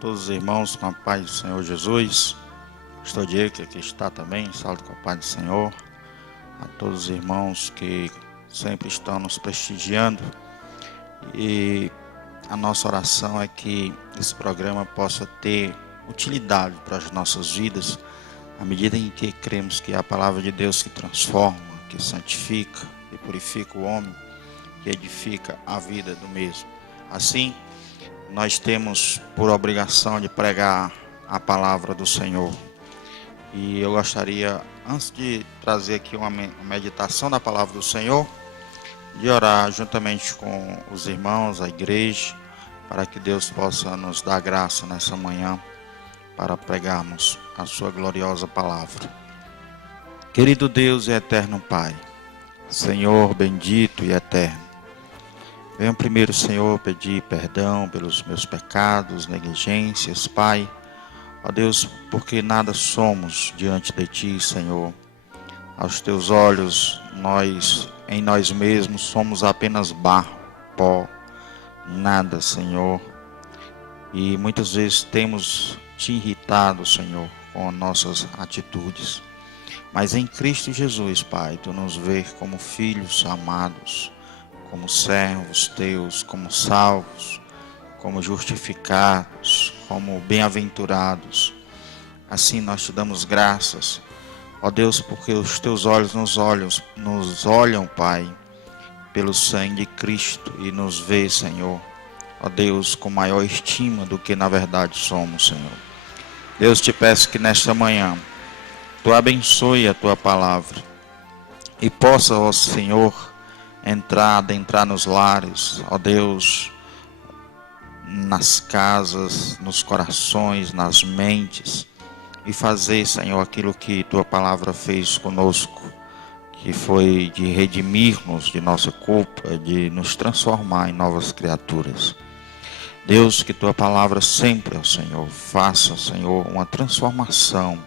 todos os irmãos com a paz do Senhor Jesus. Estou Diego, que aqui está também, salve com a paz do Senhor. A todos os irmãos que sempre estão nos prestigiando. E a nossa oração é que esse programa possa ter utilidade para as nossas vidas, à medida em que cremos que é a palavra de Deus que transforma, que santifica, que purifica o homem, que edifica a vida do mesmo. Assim, nós temos por obrigação de pregar a palavra do Senhor. E eu gostaria, antes de trazer aqui uma meditação da palavra do Senhor, de orar juntamente com os irmãos, a igreja, para que Deus possa nos dar graça nessa manhã para pregarmos a sua gloriosa palavra. Querido Deus e eterno Pai, Senhor bendito e eterno, venho primeiro, Senhor, pedir perdão pelos meus pecados, negligências, Pai. Ó Deus, porque nada somos diante de Ti, Senhor. Aos Teus olhos, em nós mesmos, somos apenas barro, pó, nada, Senhor. E muitas vezes temos Te irritado, Senhor, com nossas atitudes. Mas em Cristo Jesus, Pai, Tu nos vê como filhos amados, como servos Teus, como salvos, como justificados, como bem-aventurados. Assim nós Te damos graças, ó Deus, porque os Teus olhos nos olham, Pai, pelo sangue de Cristo e nos vê, Senhor, ó Deus, com maior estima do que na verdade somos, Senhor. Deus, Te peço que nesta manhã Tu abençoe a Tua palavra e possa, ó Senhor, adentrar nos lares, ó Deus, nas casas, nos corações, nas mentes, e fazer, Senhor, aquilo que Tua palavra fez conosco, que foi de redimir-nos de nossa culpa, de nos transformar em novas criaturas. Deus, que Tua palavra sempre, ó Senhor, faça, Senhor, uma transformação,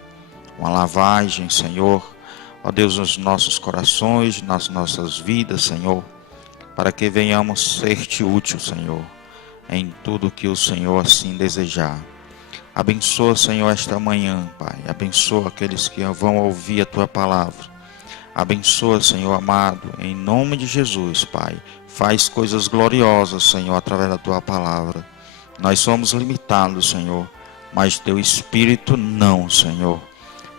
uma lavagem, Senhor, ó Deus, nos nossos corações, nas nossas vidas, Senhor, para que venhamos ser-Te útil, Senhor, em tudo que o Senhor assim desejar. Abençoa, Senhor, esta manhã, Pai. Abençoa aqueles que vão ouvir a Tua palavra. Abençoa, Senhor amado, em nome de Jesus, Pai. Faz coisas gloriosas, Senhor, através da Tua palavra. Nós somos limitados, Senhor, mas Teu Espírito não, Senhor.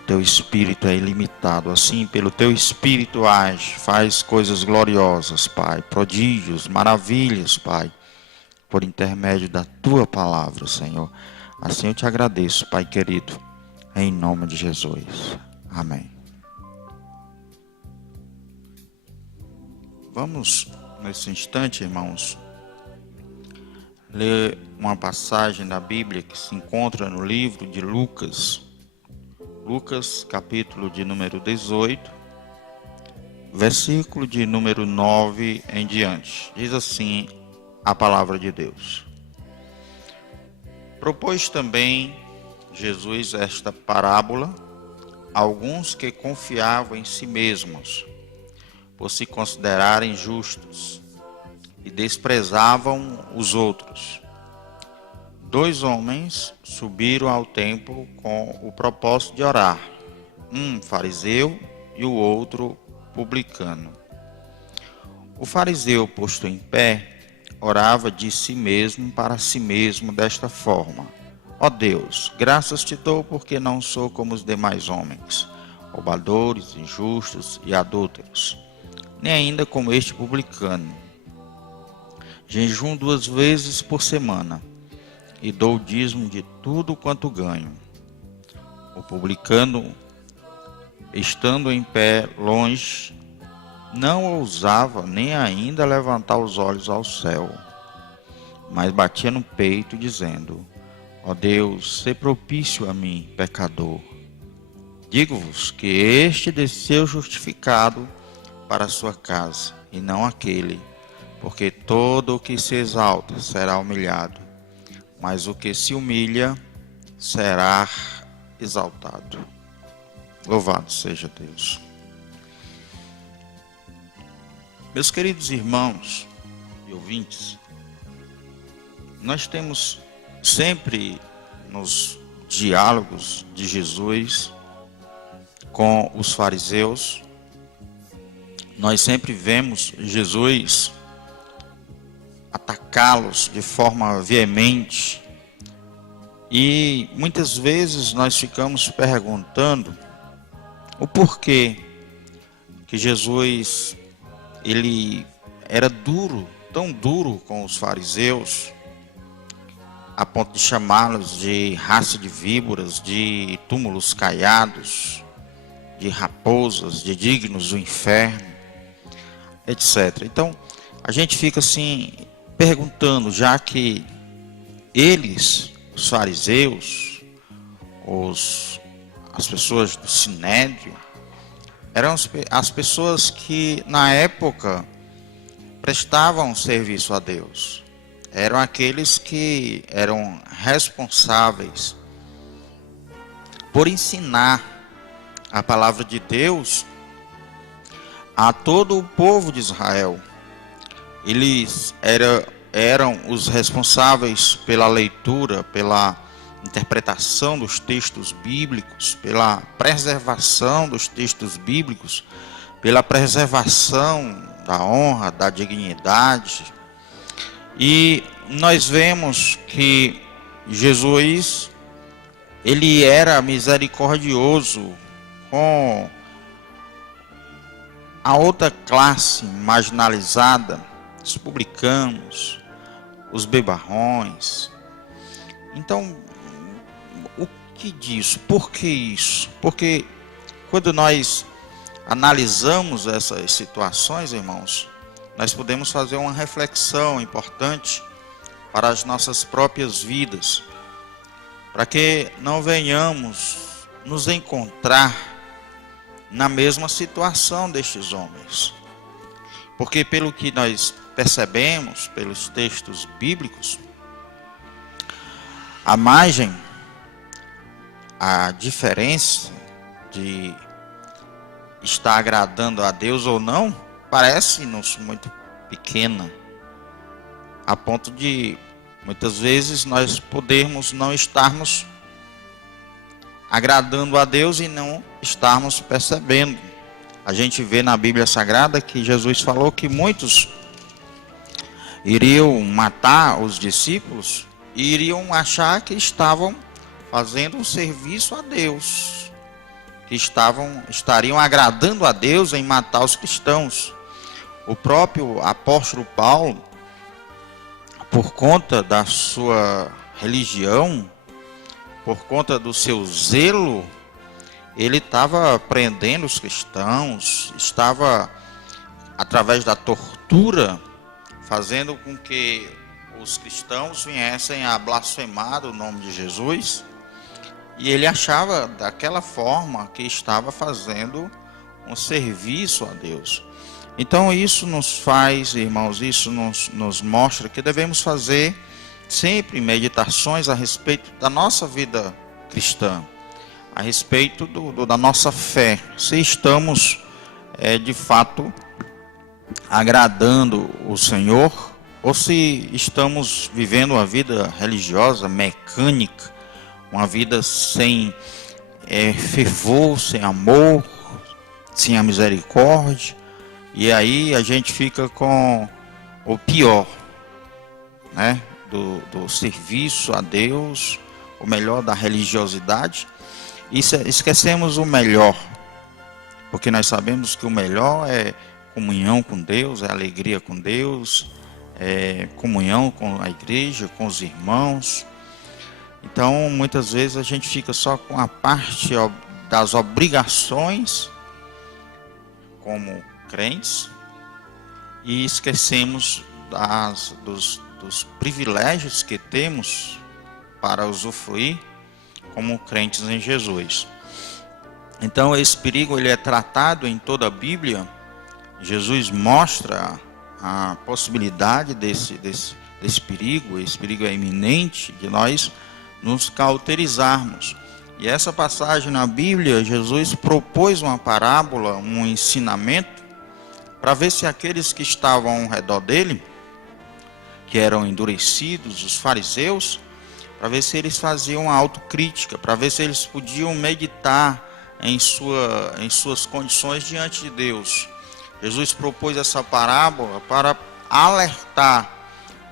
Teu Espírito é ilimitado. Assim, pelo Teu Espírito age, faz coisas gloriosas, Pai. Prodígios, maravilhas, Pai, por intermédio da Tua palavra, Senhor. Assim eu Te agradeço, Pai querido, em nome de Jesus. Amém. Vamos, nesse instante, irmãos, ler uma passagem da Bíblia que se encontra no livro de Lucas. Lucas, capítulo de número 18, versículo de número 9 em diante. Diz assim a palavra de Deus. Propôs também Jesus esta parábola a alguns que confiavam em si mesmos, por se considerarem justos, e desprezavam os outros. 2 homens subiram ao templo com o propósito de orar, um fariseu e o outro publicano. O fariseu, posto em pé, orava de si mesmo para si mesmo desta forma: ó Deus, graças Te dou porque não sou como os demais homens, roubadores, injustos e adúlteros, nem ainda como este publicano. Jejum 2 vezes por semana e dou o dízimo de tudo quanto ganho. O publicano, estando em pé longe, não ousava nem ainda levantar os olhos ao céu, mas batia no peito, dizendo: ó Deus, sê propício a mim, pecador. Digo-vos que este desceu justificado para a sua casa, e não aquele, porque todo o que se exalta será humilhado, mas o que se humilha será exaltado. Louvado seja Deus. Meus queridos irmãos e ouvintes, nós temos sempre nos diálogos de Jesus com os fariseus, nós sempre vemos Jesus atacá-los de forma veemente. E muitas vezes nós ficamos perguntando o porquê que Jesus ele era duro, tão duro com os fariseus, a ponto de chamá-los de raça de víboras, de túmulos caiados, de raposas, de dignos do inferno, etc. Então, a gente fica assim perguntando, já que eles, os fariseus, as pessoas do Sinédrio, eram as pessoas que na época prestavam serviço a Deus. Eram aqueles que eram responsáveis por ensinar a palavra de Deus a todo o povo de Israel. Eles eram os responsáveis pela leitura, pela interpretação dos textos bíblicos, pela preservação dos textos bíblicos, pela preservação da honra, da dignidade. E nós vemos que Jesus, ele era misericordioso com a outra classe marginalizada, os publicanos, os bebarrões. Então, o que disso? Por que isso? Porque quando nós analisamos essas situações, irmãos, nós podemos fazer uma reflexão importante para as nossas próprias vidas, para que não venhamos nos encontrar na mesma situação destes homens. Porque pelo que nós percebemos pelos textos bíblicos, a margem, a diferença de estar agradando a Deus ou não, parece-nos muito pequena, a ponto de muitas vezes nós podermos não estarmos agradando a Deus e não estarmos percebendo. A gente vê na Bíblia Sagrada que Jesus falou que muitos iriam matar os discípulos e iriam achar que estavam fazendo um serviço a Deus, que estariam agradando a Deus em matar os cristãos. O próprio apóstolo Paulo, por conta da sua religião, por conta do seu zelo, ele estava prendendo os cristãos, estava, através da tortura, fazendo com que os cristãos viessem a blasfemar o nome de Jesus, e ele achava daquela forma que estava fazendo um serviço a Deus. Então isso nos faz, irmãos, isso nos mostra que devemos fazer sempre meditações a respeito da nossa vida cristã, a respeito da nossa fé, se estamos de fato agradando o Senhor, ou se estamos vivendo uma vida religiosa, mecânica, uma vida sem fervor, sem amor, sem a misericórdia. E aí a gente fica com o pior, né, do serviço a Deus, o melhor da religiosidade, e esquecemos o melhor, porque nós sabemos que o melhor é comunhão com Deus, é alegria com Deus, é comunhão com a igreja, com os irmãos. Então muitas vezes a gente fica só com a parte das obrigações como crentes e esquecemos dos privilégios que temos para usufruir como crentes em Jesus. Então esse perigo ele é tratado em toda a Bíblia. Jesus mostra a possibilidade desse perigo. Esse perigo é iminente de nós nos cauterizarmos. E essa passagem na Bíblia, Jesus propôs uma parábola, um ensinamento, para ver se aqueles que estavam ao redor dele, que eram endurecidos, os fariseus, para ver se eles faziam uma autocrítica, para ver se eles podiam meditar em suas condições diante de Deus. Jesus propôs essa parábola para alertar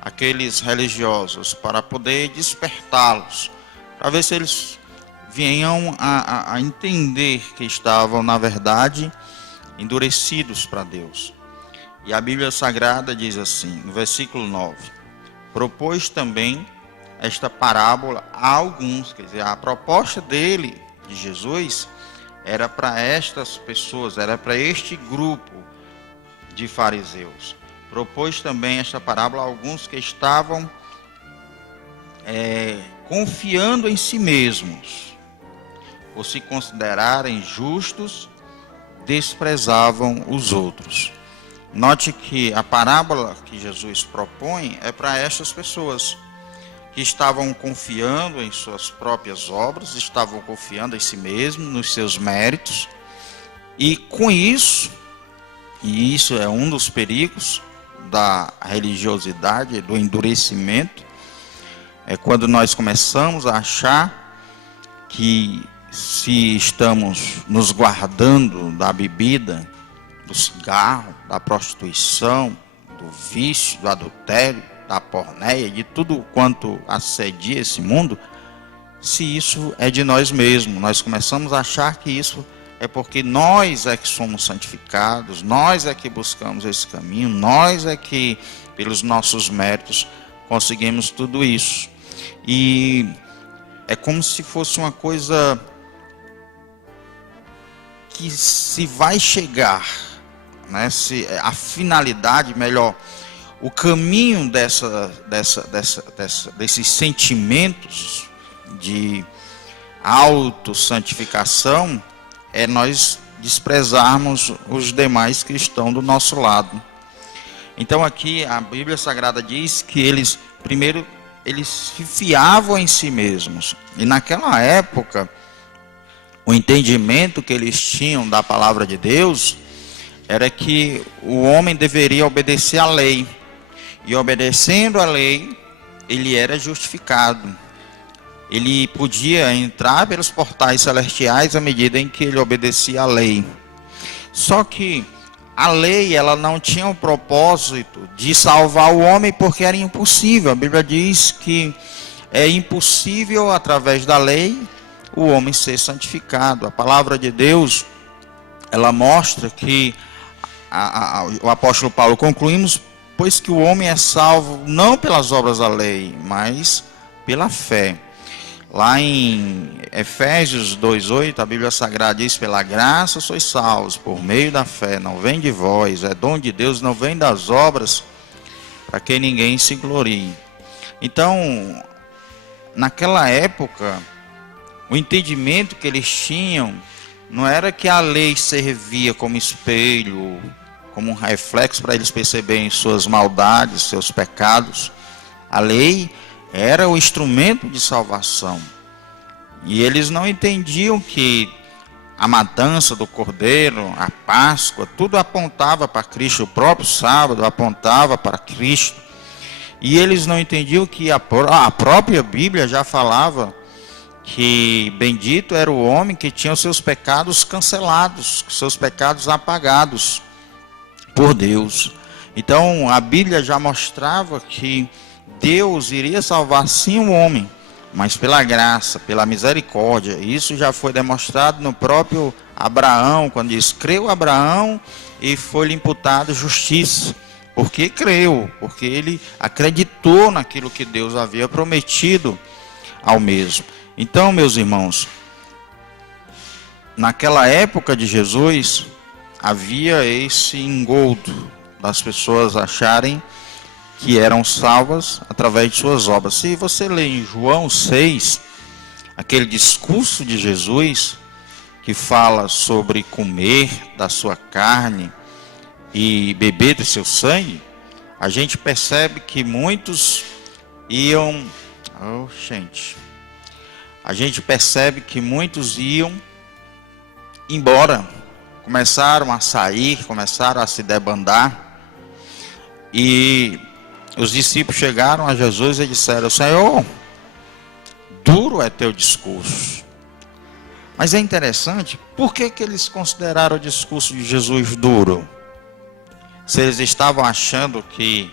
aqueles religiosos, para poder despertá-los, para ver se eles vinham a entender que estavam, na verdade, endurecidos para Deus. E a Bíblia Sagrada diz assim, no versículo 9: propôs também esta parábola a alguns, quer dizer, a proposta dele, de Jesus, era para estas pessoas, era para este grupo de fariseus. Propôs também esta parábola a alguns que estavam confiando em si mesmos, por se considerarem justos, desprezavam os outros. Note que a parábola que Jesus propõe é para estas pessoas que estavam confiando em suas próprias obras, estavam confiando em si mesmos, nos seus méritos, e com isso, e isso é um dos perigos da religiosidade, do endurecimento, é quando nós começamos a achar que se estamos nos guardando da bebida, do cigarro, da prostituição, do vício, do adultério, da porneia, de tudo quanto assedia esse mundo, se isso é de nós mesmos, nós começamos a achar que isso é porque nós é que somos santificados, nós é que buscamos esse caminho, nós é que, pelos nossos méritos, conseguimos tudo isso. E é como se fosse uma coisa que se vai chegar, né? Se a finalidade, melhor, o caminho desses sentimentos de autossantificação é nós desprezarmos os demais que estão do nosso lado. Então aqui a Bíblia Sagrada diz que eles se fiavam em si mesmos. E naquela época, o entendimento que eles tinham da palavra de Deus era que o homem deveria obedecer à lei. E obedecendo à lei, ele era justificado. Ele podia entrar pelos portais celestiais à medida em que ele obedecia à lei. Só que a lei, ela não tinha o propósito de salvar o homem, porque era impossível. A Bíblia diz que é impossível, através da lei, o homem ser santificado. A palavra de Deus, ela mostra que o apóstolo Paulo concluímos, pois que o homem é salvo não pelas obras da lei, mas pela fé. Lá em Efésios 2:8, a Bíblia Sagrada diz: pela graça sois salvos, por meio da fé, não vem de vós, é dom de Deus, não vem das obras, para que ninguém se glorie. Então, naquela época, o entendimento que eles tinham não era que a lei servia como espelho, como um reflexo para eles perceberem suas maldades, seus pecados. A lei era o instrumento de salvação. E eles não entendiam que a matança do cordeiro, a Páscoa, tudo apontava para Cristo. O próprio sábado apontava para Cristo. E eles não entendiam que a própria Bíblia já falava que bendito era o homem que tinha os seus pecados cancelados, seus pecados apagados por Deus. Então a Bíblia já mostrava que Deus iria salvar sim o homem, mas pela graça, pela misericórdia. Isso já foi demonstrado no próprio Abraão, quando diz: creu Abraão e foi-lhe imputado justiça. Porque creu, porque ele acreditou naquilo que Deus havia prometido ao mesmo. Então, meus irmãos, naquela época de Jesus, havia esse engodo das pessoas acharem que eram salvas através de suas obras. Se você ler em João 6, aquele discurso de Jesus, que fala sobre comer da sua carne e beber do seu sangue, a gente percebe que muitos iam... A gente percebe que muitos iam embora, começaram a sair, começaram a se debandar, e os discípulos chegaram a Jesus e disseram: Senhor, duro é teu discurso. Mas é interessante, por que eles consideraram o discurso de Jesus duro? Se eles estavam achando que,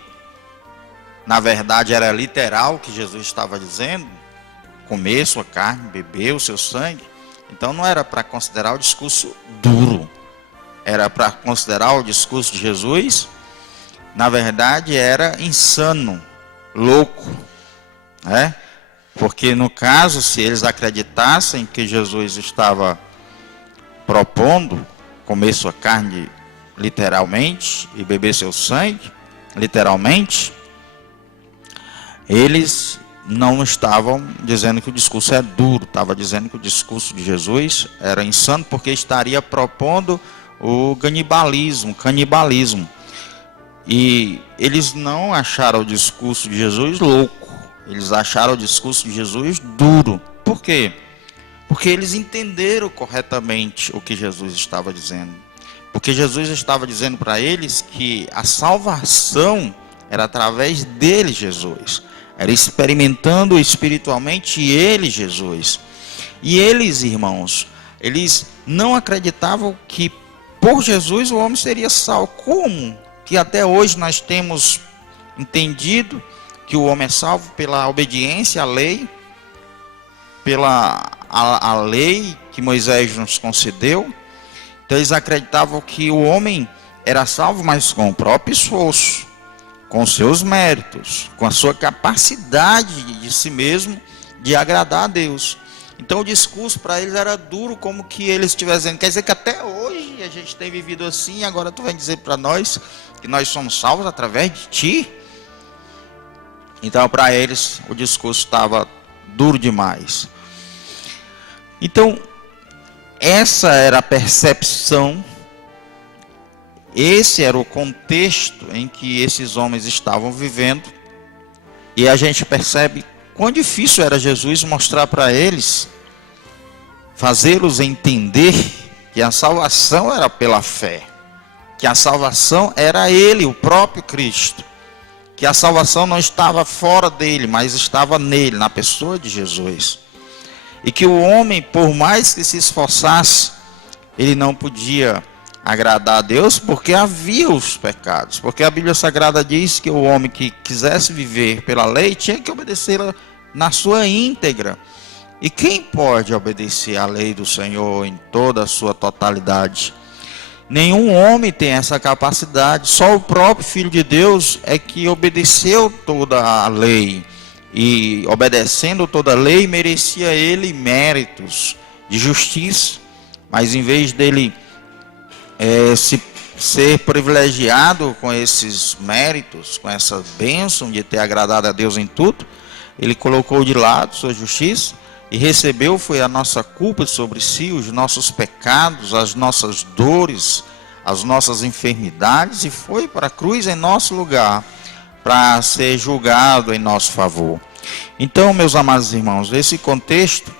na verdade, era literal o que Jesus estava dizendo, comer sua carne, beber o seu sangue, então não era para considerar o discurso duro, era para considerar o discurso de Jesus, na verdade, era insano, louco, né? Porque no caso, se eles acreditassem que Jesus estava propondo comer sua carne literalmente e beber seu sangue literalmente, eles não estavam dizendo que o discurso é duro, estava dizendo que o discurso de Jesus era insano, porque estaria propondo o canibalismo. E eles não acharam o discurso de Jesus louco, eles acharam o discurso de Jesus duro. Por quê? Porque eles entenderam corretamente o que Jesus estava dizendo. Porque Jesus estava dizendo para eles que a salvação era através dele, Jesus. Era experimentando espiritualmente ele, Jesus. E eles, irmãos, eles não acreditavam que por Jesus o homem seria salvo. Como que até hoje nós temos entendido que o homem é salvo? Pela obediência à lei, pela a lei que Moisés nos concedeu. Então eles acreditavam que o homem era salvo, mas com o próprio esforço, com seus méritos, com a sua capacidade de si mesmo de agradar a Deus. Então o discurso para eles era duro, como que eles estivessem dizendo, quer dizer que até hoje a gente tem vivido assim, agora tu vai dizer para nós que nós somos salvos através de ti? Então para eles o discurso estava duro demais. Então essa era a percepção, esse era o contexto em que esses homens estavam vivendo, e a gente percebe quão difícil era Jesus mostrar para eles, fazê-los entender que a salvação era pela fé, que a salvação era ele, o próprio Cristo, que a salvação não estava fora dele, mas estava nele, na pessoa de Jesus. E que o homem, por mais que se esforçasse, ele não podia agradar a Deus, porque havia os pecados. Porque a Bíblia Sagrada diz que o homem que quisesse viver pela lei tinha que obedecê-la na sua íntegra. E quem pode obedecer à lei do Senhor em toda a sua totalidade? Nenhum homem tem essa capacidade. Só o próprio Filho de Deus é que obedeceu toda a lei. E obedecendo toda a lei, merecia ele méritos de justiça, mas em vez dele ser privilegiado com esses méritos, com essa bênção de ter agradado a Deus em tudo, ele colocou de lado sua justiça e recebeu, foi a nossa culpa sobre si, os nossos pecados, as nossas dores, as nossas enfermidades, e foi para a cruz em nosso lugar, para ser julgado em nosso favor. Então, meus amados irmãos, esse contexto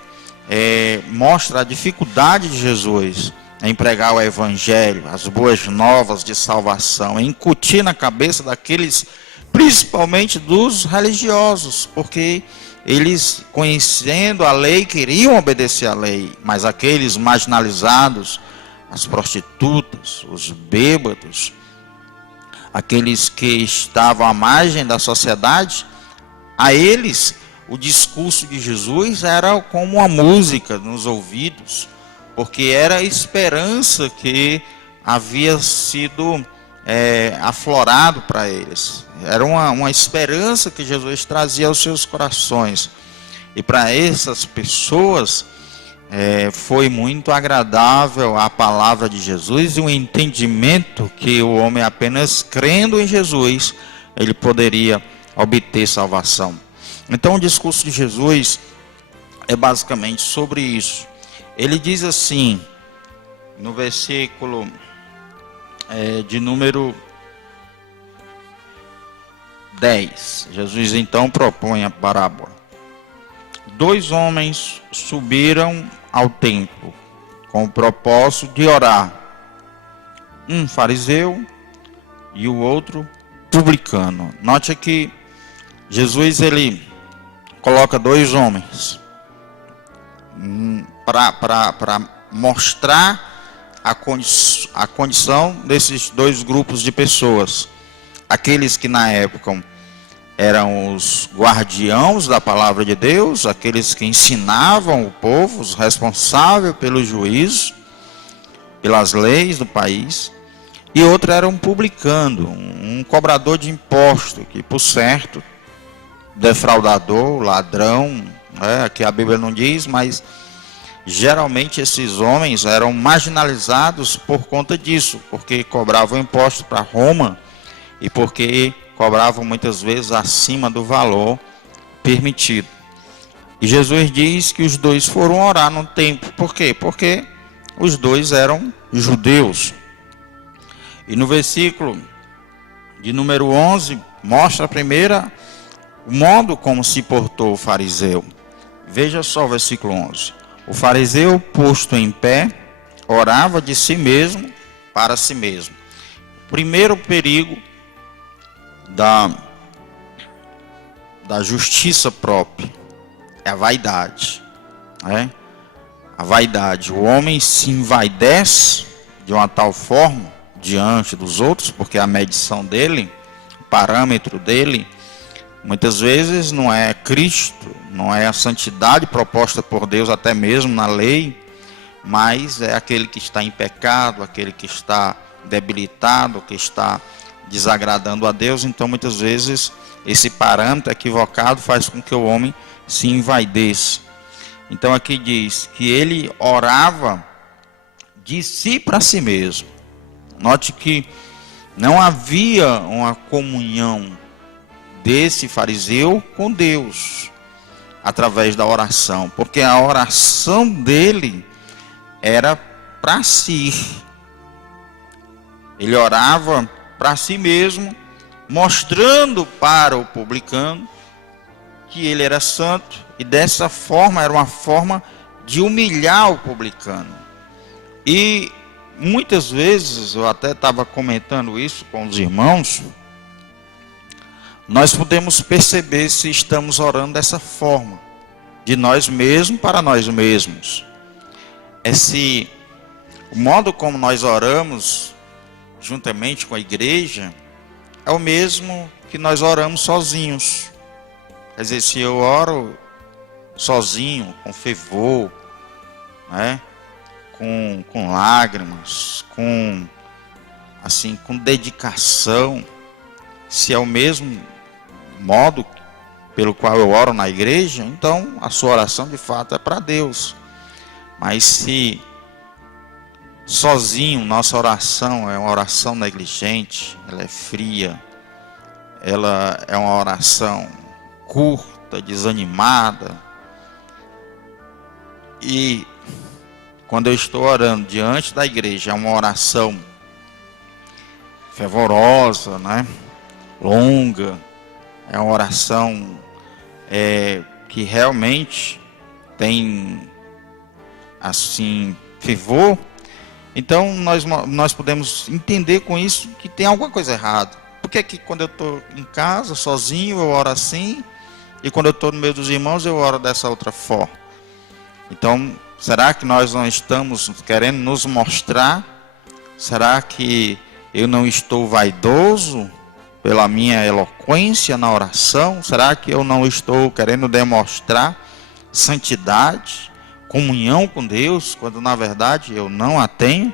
mostra a dificuldade de Jesus em pregar o evangelho, as boas novas de salvação, em incutir na cabeça daqueles, principalmente dos religiosos, porque eles, conhecendo a lei, queriam obedecer à lei, mas aqueles marginalizados, as prostitutas, os bêbados, aqueles que estavam à margem da sociedade, a eles o discurso de Jesus era como uma música nos ouvidos, porque era a esperança que havia sido aflorado para eles. Era uma esperança que Jesus trazia aos seus corações. E para essas pessoas foi muito agradável a palavra de Jesus e o entendimento que o homem, apenas crendo em Jesus, ele poderia obter salvação. Então o discurso de Jesus é basicamente sobre isso. Ele diz assim, no versículo de número 10, Jesus então propõe a parábola. 2 homens subiram ao templo com o propósito de orar, um fariseu e o outro publicano. Note que Jesus ele coloca 2 homens, para mostrar a condição desses dois grupos de pessoas. Aqueles que na época eram os guardiãos da palavra de Deus, aqueles que ensinavam o povo, os responsáveis pelo juízo, pelas leis do país, e outro era um publicano, um cobrador de imposto, que por certo, defraudador, ladrão, aqui a Bíblia não diz, mas geralmente esses homens eram marginalizados por conta disso, porque cobravam imposto para Roma e porque cobravam muitas vezes acima do valor permitido. E Jesus diz que os dois foram orar no templo. Por quê? Porque os dois eram judeus. E no versículo de número 11, mostra o modo como se portou o fariseu. Veja só o versículo 11. O fariseu, posto em pé, orava de si mesmo para si mesmo. O primeiro perigo da justiça própria é a vaidade. A vaidade. O homem se envaidece de uma tal forma diante dos outros, porque a medição dele, o parâmetro dele, muitas vezes não é Cristo, não é a santidade proposta por Deus até mesmo na lei, mas é aquele que está em pecado, aquele que está debilitado, que está desagradando a Deus. Então muitas vezes esse parâmetro equivocado faz com que o homem se envaideça. Então aqui diz que ele orava de si para si mesmo. Note que não havia uma comunhão desse fariseu com Deus através da oração, porque a oração dele era para si. Ele orava para si mesmo, mostrando para o publicano que ele era santo, e dessa forma era uma forma de humilhar o publicano. E muitas vezes, eu até estava comentando isso com os irmãos, nós podemos perceber se estamos orando dessa forma, de nós mesmos para nós mesmos. O modo como nós oramos, juntamente com a igreja, é o mesmo que nós oramos sozinhos. Quer dizer, se eu oro sozinho, com fervor, com lágrimas, com dedicação, se é o mesmo modo pelo qual eu oro na igreja, então a sua oração de fato é para Deus. Mas se sozinho nossa oração é uma oração negligente, ela é fria, ela é uma oração curta, desanimada, e quando eu estou orando diante da igreja, é uma oração fervorosa, longa, é uma oração que realmente tem fervor. Então nós podemos entender com isso que tem alguma coisa errada. Por que quando eu estou em casa, sozinho, eu oro assim, e quando eu estou no meio dos irmãos, eu oro dessa outra forma? Então, será que nós não estamos querendo nos mostrar? Será que eu não estou vaidoso pela minha eloquência na oração? Será que eu não estou querendo demonstrar santidade, comunhão com Deus, quando na verdade eu não a tenho?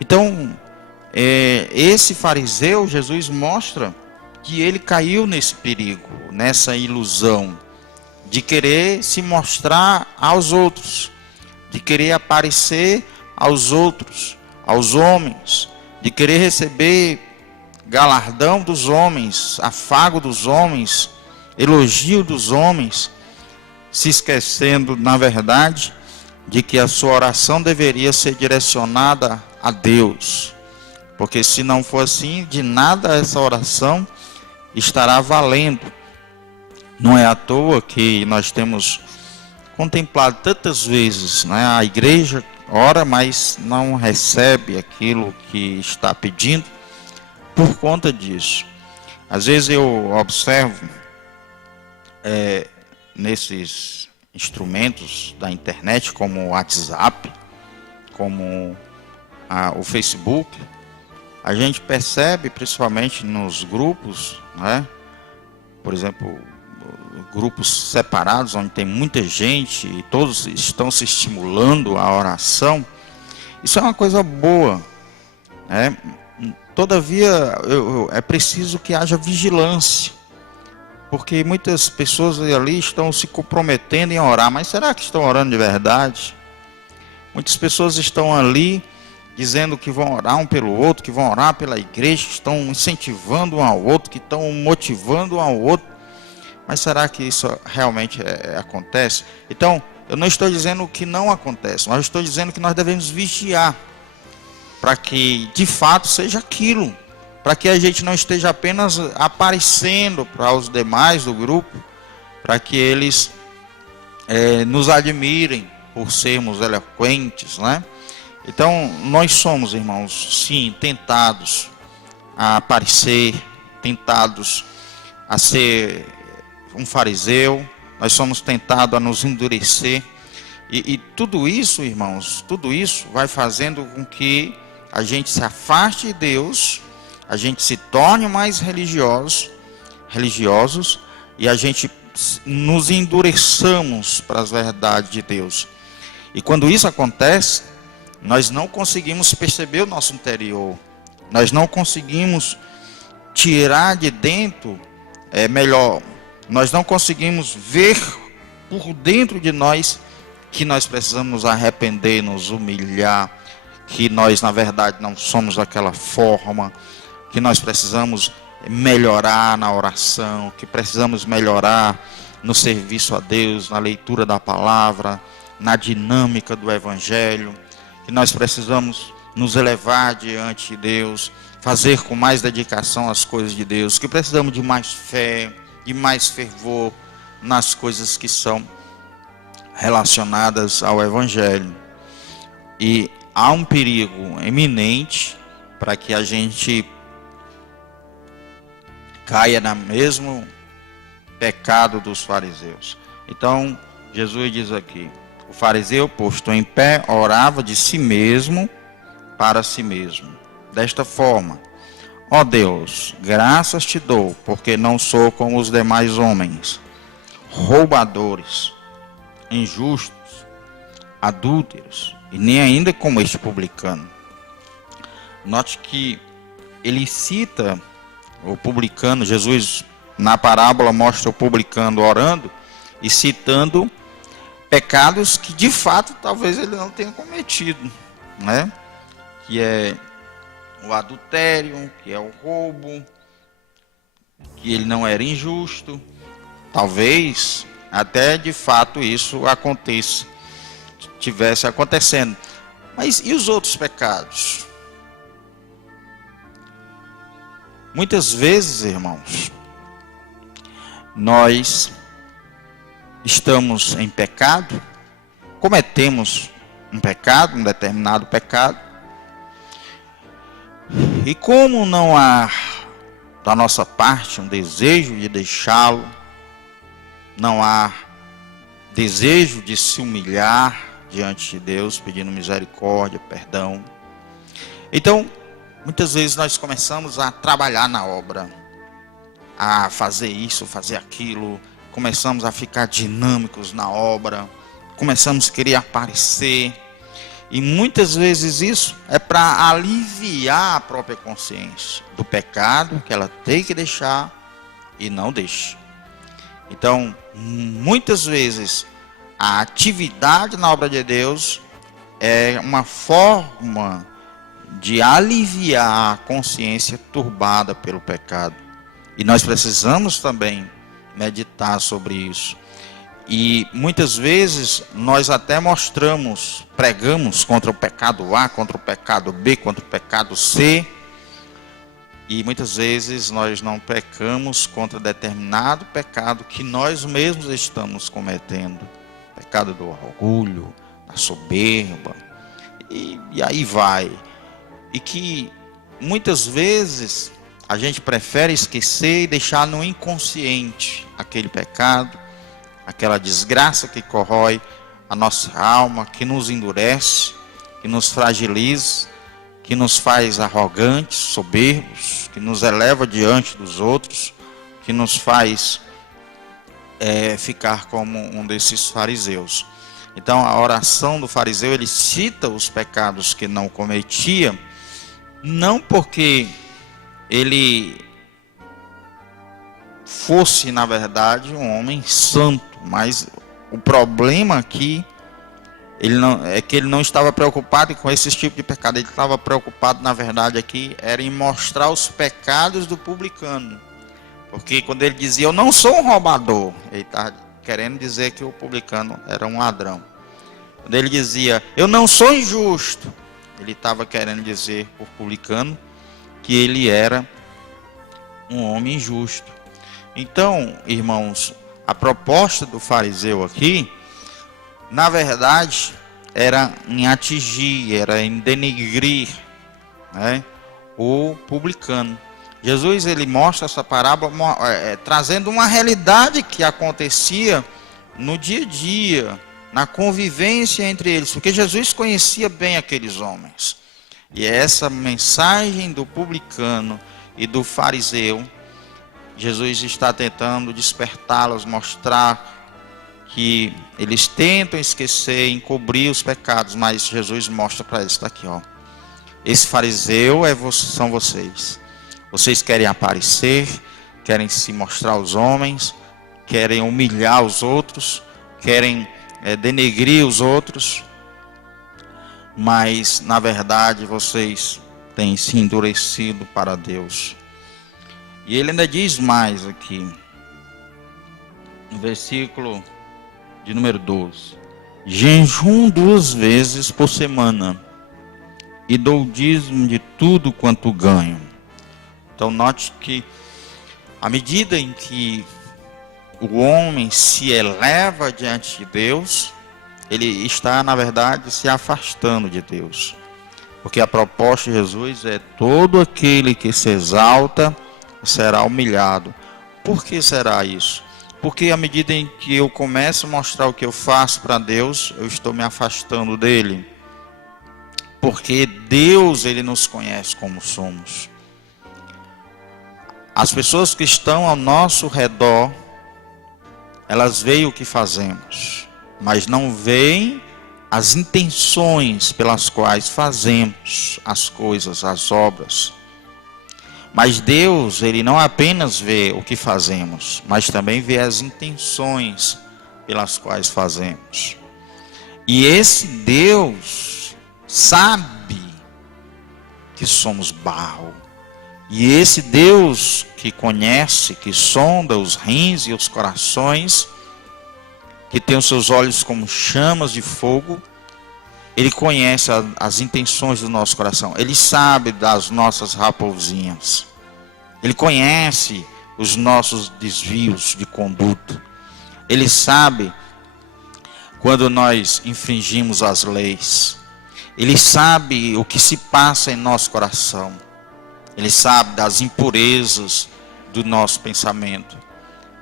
Então, esse fariseu, Jesus mostra que ele caiu nesse perigo, nessa ilusão de querer se mostrar aos outros, de querer aparecer aos outros, aos homens, de querer receber galardão dos homens, afago dos homens, elogio dos homens, se esquecendo, na verdade, de que a sua oração deveria ser direcionada a Deus. Porque se não for assim, de nada essa oração estará valendo. Não é à toa que nós temos contemplado tantas vezes, a igreja ora, mas não recebe aquilo que está pedindo por conta disso. Às vezes eu observo nesses instrumentos da internet, como o WhatsApp, como o Facebook, a gente percebe, principalmente nos grupos, né? Por exemplo, grupos separados, onde tem muita gente e todos estão se estimulando à oração. Isso é uma coisa boa, né? Todavia, é preciso que haja vigilância, porque muitas pessoas ali estão se comprometendo em orar, mas será que estão orando de verdade? Muitas pessoas estão ali dizendo que vão orar um pelo outro, que vão orar pela igreja, que estão incentivando um ao outro, que estão motivando um ao outro, mas será que isso realmente acontece? Então, eu não estou dizendo que não acontece, mas eu estou dizendo que nós devemos vigiar, para que de fato seja aquilo, para que a gente não esteja apenas aparecendo para os demais do grupo, para que eles nos admirem por sermos eloquentes, né? Então, nós somos, irmãos, sim, tentados a aparecer, tentados a ser um fariseu, nós somos tentados a nos endurecer, e tudo isso, irmãos, tudo isso vai fazendo com que a gente se afaste de Deus, a gente se torne mais religiosos, e a gente nos endureçamos para as verdades de Deus. E quando isso acontece, nós não conseguimos perceber o nosso interior, nós não conseguimos tirar de dentro, nós não conseguimos ver por dentro de nós que nós precisamos nos arrepender, nos humilhar, que nós na verdade não somos daquela forma, que nós precisamos melhorar na oração, que precisamos melhorar no serviço a Deus, na leitura da palavra, na dinâmica do Evangelho, que nós precisamos nos elevar diante de Deus, fazer com mais dedicação as coisas de Deus, que precisamos de mais fé, de mais fervor nas coisas que são relacionadas ao Evangelho. E há um perigo eminente para que a gente caia no mesmo pecado dos fariseus. Então, Jesus diz aqui: o fariseu, posto em pé, orava de si mesmo para si mesmo, desta forma: ó Deus, graças te dou, porque não sou como os demais homens, roubadores, injustos, adúlteros, e nem ainda como este publicano. Note que ele cita o publicano. Jesus, na parábola, mostra o publicano orando e citando pecados que de fato talvez ele não tenha cometido, né? Que é o adultério, que é o roubo, que ele não era injusto. Talvez até de fato isso estivesse acontecendo. Mas e os outros pecados? Muitas vezes, irmãos, nós estamos em pecado, cometemos um pecado, um determinado pecado, e como não há da nossa parte um desejo de deixá-lo, não há desejo de se humilhar diante de Deus, pedindo misericórdia, perdão. Então, muitas vezes nós começamos a trabalhar na obra, a fazer isso, fazer aquilo, começamos a ficar dinâmicos na obra, começamos a querer aparecer, e muitas vezes isso é para aliviar a própria consciência do pecado que ela tem que deixar e não deixa. Então, muitas vezes a atividade na obra de Deus é uma forma de aliviar a consciência turbada pelo pecado. E nós precisamos também meditar sobre isso. E muitas vezes nós até pregamos contra o pecado A, contra o pecado B, contra o pecado C. E muitas vezes nós não pecamos contra determinado pecado que nós mesmos estamos cometendo. Pecado do orgulho, da soberba, e aí vai. E que muitas vezes a gente prefere esquecer e deixar no inconsciente aquele pecado, aquela desgraça que corrói a nossa alma, que nos endurece, que nos fragiliza, que nos faz arrogantes, soberbos, que nos eleva diante dos outros, que nos faz ficar como um desses fariseus. Então a oração do fariseu, ele cita os pecados que não cometia, não porque ele fosse, na verdade, um homem santo, mas o problema aqui é que ele não estava preocupado com esse tipo de pecado. Ele estava preocupado, na verdade, aqui era em mostrar os pecados do publicano. Porque quando ele dizia, eu não sou um roubador, ele estava querendo dizer que o publicano era um ladrão. Quando ele dizia, eu não sou injusto, ele estava querendo dizer por publicano que ele era um homem injusto. Então, irmãos, a proposta do fariseu aqui, na verdade, era em atingir, era em denegrir, né, o publicano. Jesus, ele mostra essa parábola trazendo uma realidade que acontecia no dia a dia, na convivência entre eles, porque Jesus conhecia bem aqueles homens. E essa mensagem do publicano e do fariseu, Jesus está tentando despertá-los, mostrar que eles tentam esquecer, encobrir os pecados, mas Jesus mostra para eles, está aqui, ó. Esse fariseu são vocês. Vocês querem aparecer, querem se mostrar aos homens, querem humilhar os outros, querem denegrir os outros, mas na verdade vocês têm se endurecido para Deus. E ele ainda diz mais aqui, no versículo de número 12: jejum 2 vezes por semana, e dou dízimo de tudo quanto ganho. Então note que, à medida em que o homem se eleva diante de Deus, ele está, na verdade, se afastando de Deus. Porque a proposta de Jesus é: todo aquele que se exalta será humilhado. Por que será isso? Porque à medida em que eu começo a mostrar o que eu faço para Deus, eu estou me afastando dele. Porque Deus, ele nos conhece como somos. As pessoas que estão ao nosso redor, elas veem o que fazemos, mas não veem as intenções pelas quais fazemos as coisas, as obras. Mas Deus, ele não apenas vê o que fazemos, mas também vê as intenções pelas quais fazemos. E esse Deus sabe que somos barro. E esse Deus que conhece, que sonda os rins e os corações, que tem os seus olhos como chamas de fogo, ele conhece as intenções do nosso coração. Ele sabe das nossas raposinhas. Ele conhece os nossos desvios de conduta. Ele sabe quando nós infringimos as leis. Ele sabe o que se passa em nosso coração. Ele sabe das impurezas do nosso pensamento.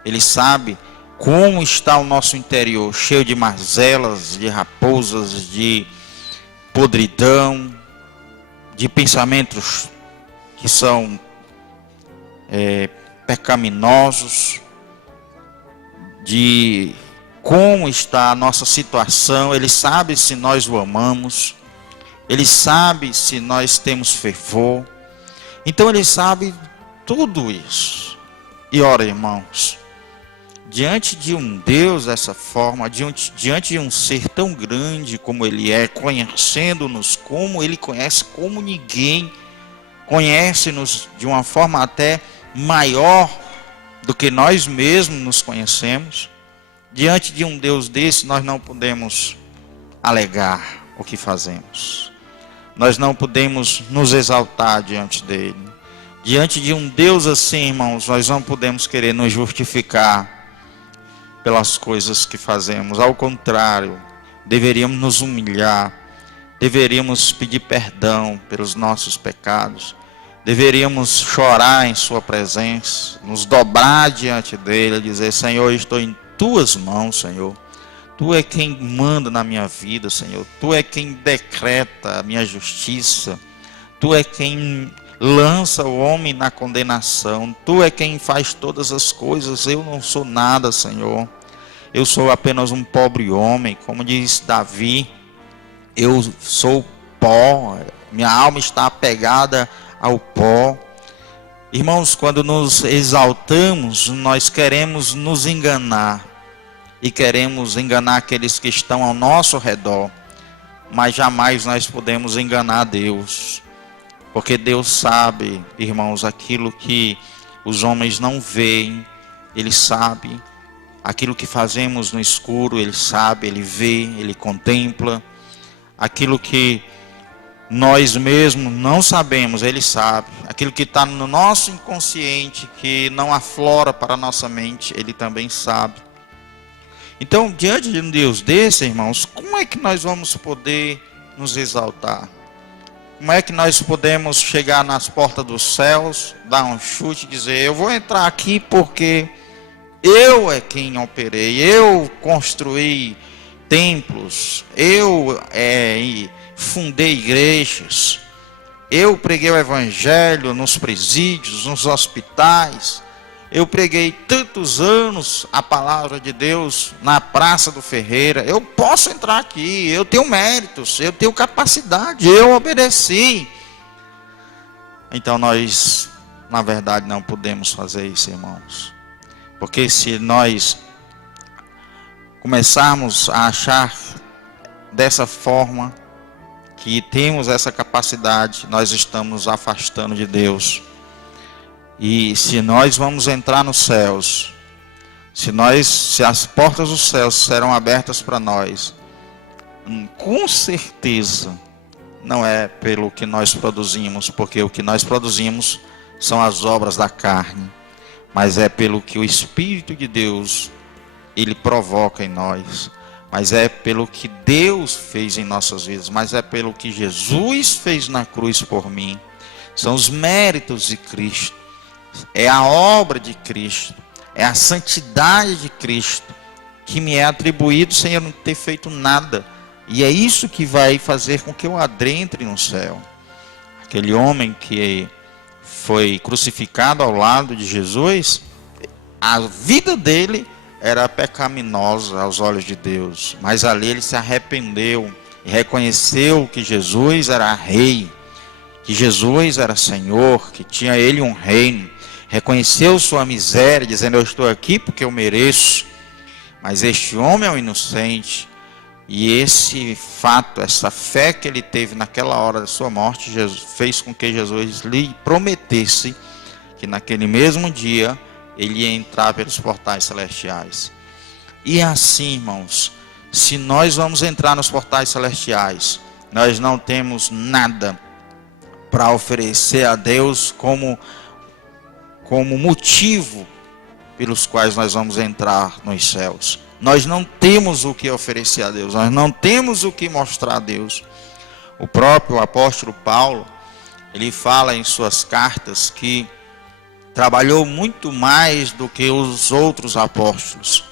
Ele sabe como está o nosso interior, cheio de mazelas, de raposas, de podridão, de pensamentos que são pecaminosos, de como está a nossa situação. Ele sabe se nós o amamos, ele sabe se nós temos fervor. Então ele sabe tudo isso. E ora, irmãos, diante de um Deus dessa forma, diante de um ser tão grande como ele é, conhecendo-nos como ele conhece, como ninguém, conhece-nos de uma forma até maior do que nós mesmos nos conhecemos. Diante de um Deus desse, nós não podemos alegar o que fazemos. Nós não podemos nos exaltar diante dele. Diante de um Deus assim, irmãos, nós não podemos querer nos justificar pelas coisas que fazemos. Ao contrário, deveríamos nos humilhar, deveríamos pedir perdão pelos nossos pecados, deveríamos chorar em sua presença, nos dobrar diante dele, dizer: Senhor, eu estou tuas mãos, Senhor. Tu é quem manda na minha vida, Senhor. Tu é quem decreta a minha justiça. Tu é quem lança o homem na condenação. Tu é quem faz todas as coisas. Eu não sou nada, Senhor. Eu sou apenas um pobre homem. Como diz Davi, eu sou pó. Minha alma está apegada ao pó. Irmãos, quando nos exaltamos, nós queremos nos enganar. E queremos enganar aqueles que estão ao nosso redor. Mas jamais nós podemos enganar Deus. Porque Deus sabe, irmãos, aquilo que os homens não veem. Ele sabe. Aquilo que fazemos no escuro, Ele sabe, Ele vê, Ele contempla. Aquilo que nós mesmos não sabemos, Ele sabe. Aquilo que está no nosso inconsciente, que não aflora para a nossa mente, Ele também sabe. Então, diante de um Deus desse, irmãos, como é que nós vamos poder nos exaltar? Como é que nós podemos chegar nas portas dos céus, dar um chute e dizer, eu vou entrar aqui porque eu é quem operei, eu construí templos, eu fundei igrejas, eu preguei o evangelho nos presídios, nos hospitais, eu preguei tantos anos a palavra de Deus na Praça do Ferreira, eu posso entrar aqui, eu tenho méritos, eu tenho capacidade, eu obedeci. Então nós, na verdade, não podemos fazer isso, irmãos. Porque se nós começarmos a achar dessa forma, que temos essa capacidade, nós estamos nos afastando de Deus. E se nós vamos entrar nos céus, se as portas dos céus serão abertas para nós, com certeza não é pelo que nós produzimos, porque o que nós produzimos são as obras da carne, mas é pelo que o Espírito de Deus, Ele provoca em nós, mas é pelo que Deus fez em nossas vidas, mas é pelo que Jesus fez na cruz por mim. São os méritos de Cristo. É a obra de Cristo, é a santidade de Cristo que me é atribuído sem eu não ter feito nada. E é isso que vai fazer com que eu adentre no céu. Aquele homem que foi crucificado ao lado de Jesus, a vida dele era pecaminosa aos olhos de Deus, mas ali ele se arrependeu e reconheceu que Jesus era rei, que Jesus era Senhor, que tinha ele um reino. Reconheceu sua miséria, dizendo, eu estou aqui porque eu mereço. Mas este homem é um inocente. E esse fato, essa fé que ele teve naquela hora da sua morte, fez com que Jesus lhe prometesse que naquele mesmo dia ele ia entrar pelos portais celestiais. E assim, irmãos, se nós vamos entrar nos portais celestiais, nós não temos nada para oferecer a Deus como motivo pelos quais nós vamos entrar nos céus. Nós não temos o que oferecer a Deus, nós não temos o que mostrar a Deus. O próprio apóstolo Paulo, ele fala em suas cartas que trabalhou muito mais do que os outros apóstolos,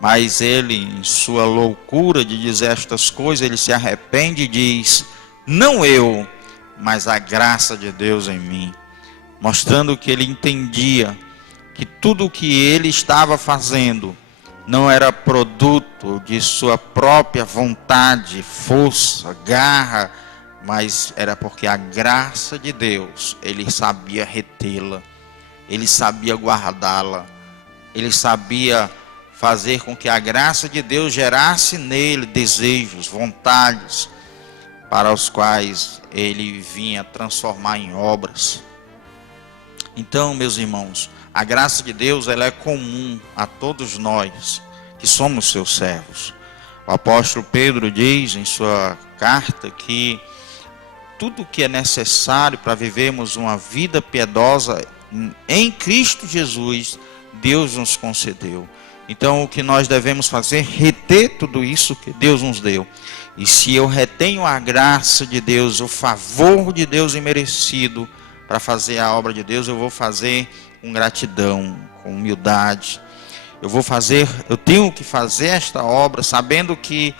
mas ele, em sua loucura de dizer estas coisas, ele se arrepende e diz, não eu, mas a graça de Deus em mim. Mostrando que ele entendia que tudo o que ele estava fazendo não era produto de sua própria vontade, força, garra, mas era porque a graça de Deus, ele sabia retê-la, ele sabia guardá-la, ele sabia fazer com que a graça de Deus gerasse nele desejos, vontades, para os quais ele vinha transformar em obras. Então, meus irmãos, a graça de Deus ela é comum a todos nós que somos seus servos. O apóstolo Pedro diz em sua carta que tudo que é necessário para vivermos uma vida piedosa em Cristo Jesus, Deus nos concedeu. Então o que nós devemos fazer é reter tudo isso que Deus nos deu. E se eu retenho a graça de Deus, o favor de Deus imerecido para fazer a obra de Deus, eu vou fazer com gratidão, com humildade. eu tenho que fazer esta obra sabendo que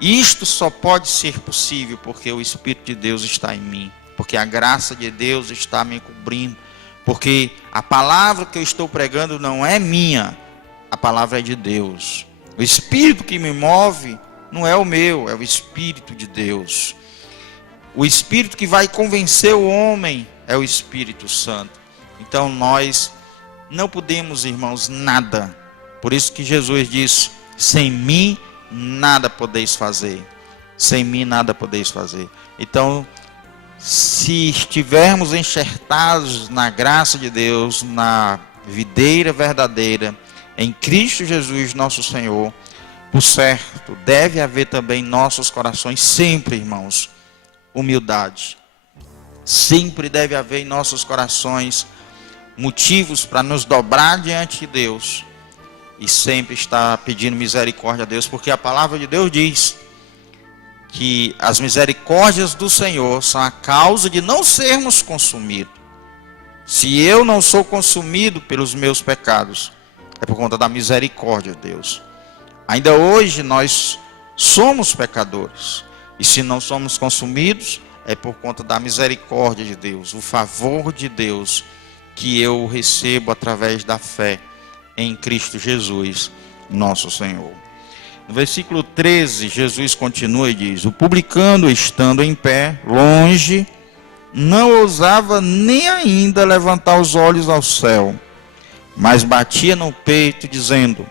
isto só pode ser possível porque o Espírito de Deus está em mim, porque a graça de Deus está me cobrindo, porque a palavra que eu estou pregando não é minha, a palavra é de Deus. O Espírito que me move não é o meu, é o Espírito de Deus. O Espírito que vai convencer o homem é o Espírito Santo. Então nós não podemos, irmãos, nada. Por isso que Jesus disse: sem mim nada podeis fazer. Sem mim nada podeis fazer. Então, se estivermos enxertados na graça de Deus, na videira verdadeira, em Cristo Jesus nosso Senhor, por certo, deve haver também em nossos corações sempre, irmãos, humildade. Sempre deve haver em nossos corações motivos para nos dobrar diante de Deus e sempre estar pedindo misericórdia a Deus, porque a palavra de Deus diz que as misericórdias do Senhor são a causa de não sermos consumidos. Se eu não sou consumido pelos meus pecados, é por conta da misericórdia de Deus. Ainda hoje nós somos pecadores, e se não somos consumidos, é por conta da misericórdia de Deus, o favor de Deus que eu recebo através da fé em Cristo Jesus, nosso Senhor. No versículo 13, Jesus continua e diz: o publicano, estando em pé, longe, não ousava nem ainda levantar os olhos ao céu, mas batia no peito, dizendo: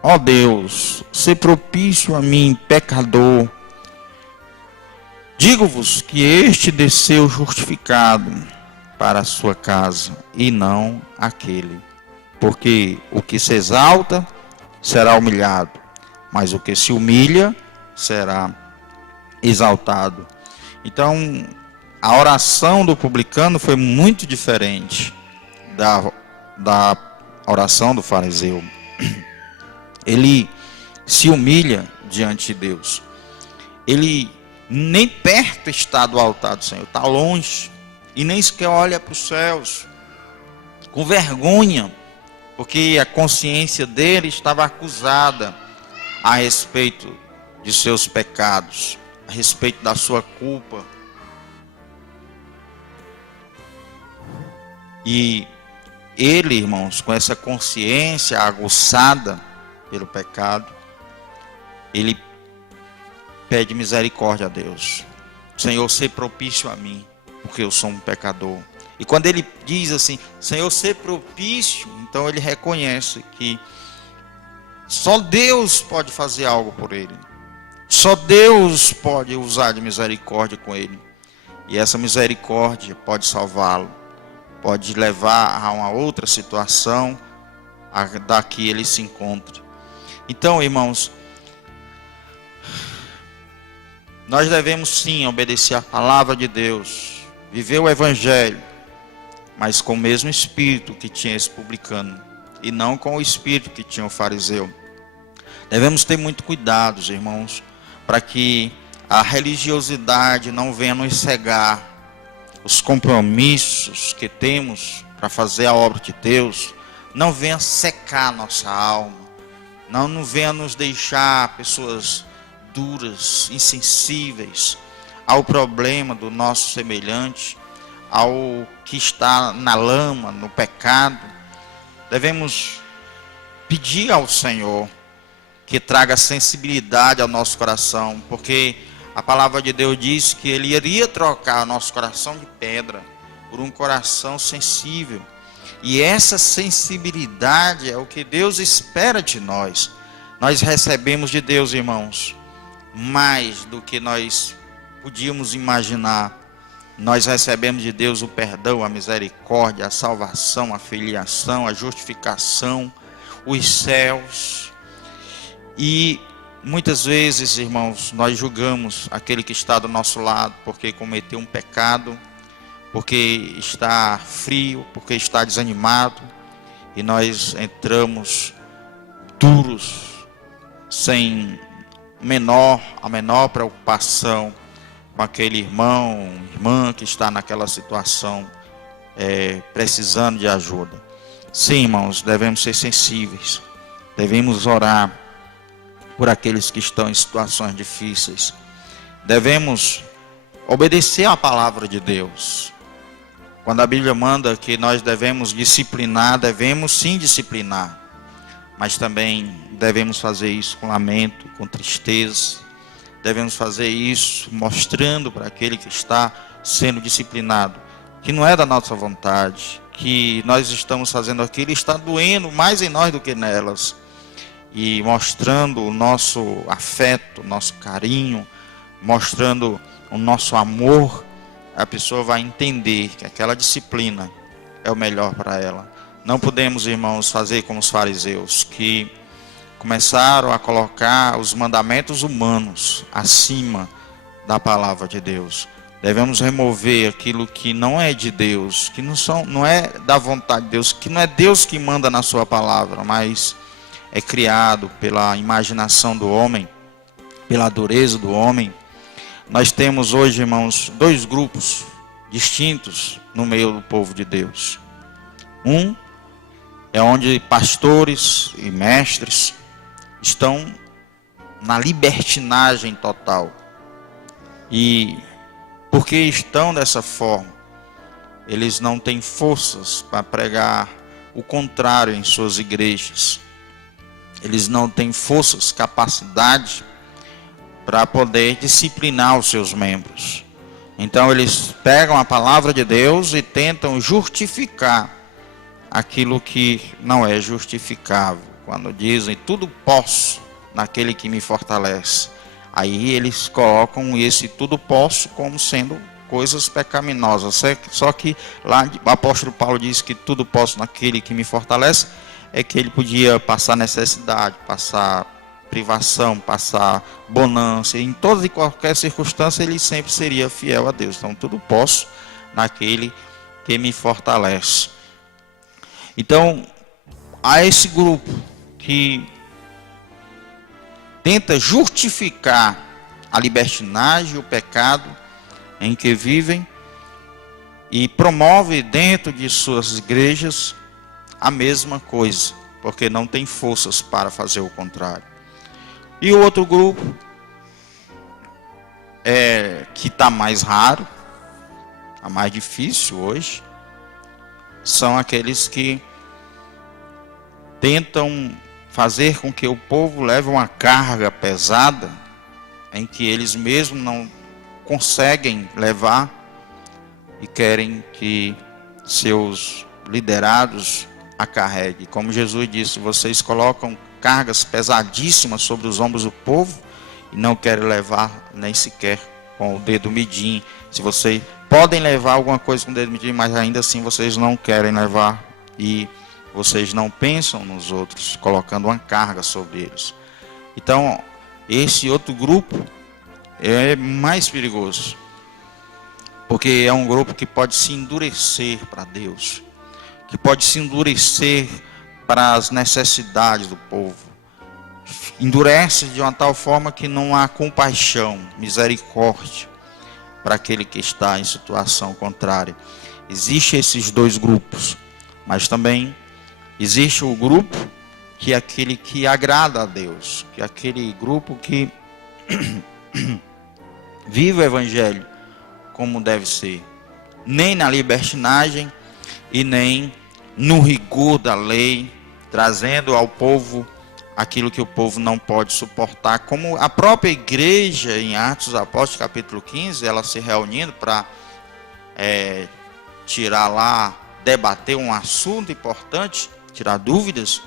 ó Deus, sê propício a mim, pecador. Digo-vos que este desceu justificado para a sua casa, e não aquele. Porque o que se exalta será humilhado, mas o que se humilha será exaltado. Então, a oração do publicano foi muito diferente da oração do fariseu. Ele se humilha diante de Deus. Ele nem perto está do altar do Senhor, está longe. E nem sequer olha para os céus, com vergonha, porque a consciência dele estava acusada a respeito de seus pecados, a respeito da sua culpa. E ele, irmãos, com essa consciência aguçada pelo pecado, ele pede misericórdia a Deus. Senhor, sê propício a mim, porque eu sou um pecador. E quando ele diz assim, Senhor, sê propício, então ele reconhece que só Deus pode fazer algo por ele. Só Deus pode usar de misericórdia com ele. E essa misericórdia pode salvá-lo, pode levar a uma outra situação da que ele se encontra. Então, irmãos, nós devemos sim obedecer a palavra de Deus, viver o Evangelho, mas com o mesmo espírito que tinha esse publicano, e não com o espírito que tinha o fariseu. Devemos ter muito cuidado, irmãos, para que a religiosidade não venha nos cegar, os compromissos que temos para fazer a obra de Deus, não venha secar nossa alma, não venha nos deixar pessoas duras, insensíveis ao problema do nosso semelhante, ao que está na lama, no pecado. Devemos pedir ao Senhor que traga sensibilidade ao nosso coração, porque a palavra de Deus diz que Ele iria trocar o nosso coração de pedra por um coração sensível. E essa sensibilidade é o que Deus espera de nós. Nós recebemos de Deus, irmãos, mais do que nós podíamos imaginar. Nós recebemos de Deus o perdão, a misericórdia, a salvação, a filiação, a justificação, os céus. E muitas vezes, irmãos, nós julgamos aquele que está do nosso lado porque cometeu um pecado, porque está frio, porque está desanimado, e nós entramos duros, sem a menor preocupação com aquele irmão, irmã que está naquela situação, precisando de ajuda. Sim, irmãos, devemos ser sensíveis, devemos orar por aqueles que estão em situações difíceis, devemos obedecer à palavra de Deus. Quando a Bíblia manda que nós devemos disciplinar, devemos sim disciplinar, mas também devemos fazer isso com lamento, com tristeza. Devemos fazer isso mostrando para aquele que está sendo disciplinado que não é da nossa vontade, que nós estamos fazendo aquilo e está doendo mais em nós do que nelas. E mostrando o nosso afeto, o nosso carinho, mostrando o nosso amor, a pessoa vai entender que aquela disciplina é o melhor para ela. Não podemos, irmãos, fazer como os fariseus, que começaram a colocar os mandamentos humanos acima da palavra de Deus. Devemos remover aquilo que não é de Deus, que não é da vontade de Deus, que não é Deus que manda na sua palavra, mas é criado pela imaginação do homem, pela dureza do homem. Nós temos hoje, irmãos, dois grupos distintos no meio do povo de Deus. Um é onde pastores e mestres estão na libertinagem total. E porque estão dessa forma, eles não têm forças para pregar o contrário em suas igrejas. Eles não têm forças, capacidade para poder disciplinar os seus membros. Então eles pegam a palavra de Deus e tentam justificar aquilo que não é justificável. Quando dizem, tudo posso naquele que me fortalece. Aí eles colocam esse tudo posso como sendo coisas pecaminosas. Só que lá o apóstolo Paulo diz que tudo posso naquele que me fortalece, é que ele podia passar necessidade, passar privação, passar bonança. Em toda e qualquer circunstância ele sempre seria fiel a Deus. Então tudo posso naquele que me fortalece. Então há esse grupo que tenta justificar a libertinagem, o pecado em que vivem, e promove dentro de suas igrejas a mesma coisa, porque não tem forças para fazer o contrário. E o outro grupo, que está mais raro, a mais difícil hoje, são aqueles que tentam fazer com que o povo leve uma carga pesada em que eles mesmos não conseguem levar e querem que seus liderados a carreguem. Como Jesus disse, vocês colocam cargas pesadíssimas sobre os ombros do povo e não querem levar nem sequer com o dedo midinho. Se vocês podem levar alguma coisa com o dedo midinho, mas ainda assim vocês não querem levar, e vocês não pensam nos outros, colocando uma carga sobre eles. Então, esse outro grupo é mais perigoso, porque é um grupo que pode se endurecer para Deus, que pode se endurecer para as necessidades do povo. Endurece de uma tal forma que não há compaixão, misericórdia para aquele que está em situação contrária. Existem esses dois grupos, mas também existe o grupo que é aquele que agrada a Deus, que é aquele grupo que vive o evangelho como deve ser, nem na libertinagem e nem no rigor da lei, trazendo ao povo aquilo que o povo não pode suportar, como a própria igreja em Atos dos Apóstolos capítulo 15, ela se reunindo para tirar lá, debater um assunto importante, tirar dúvidas.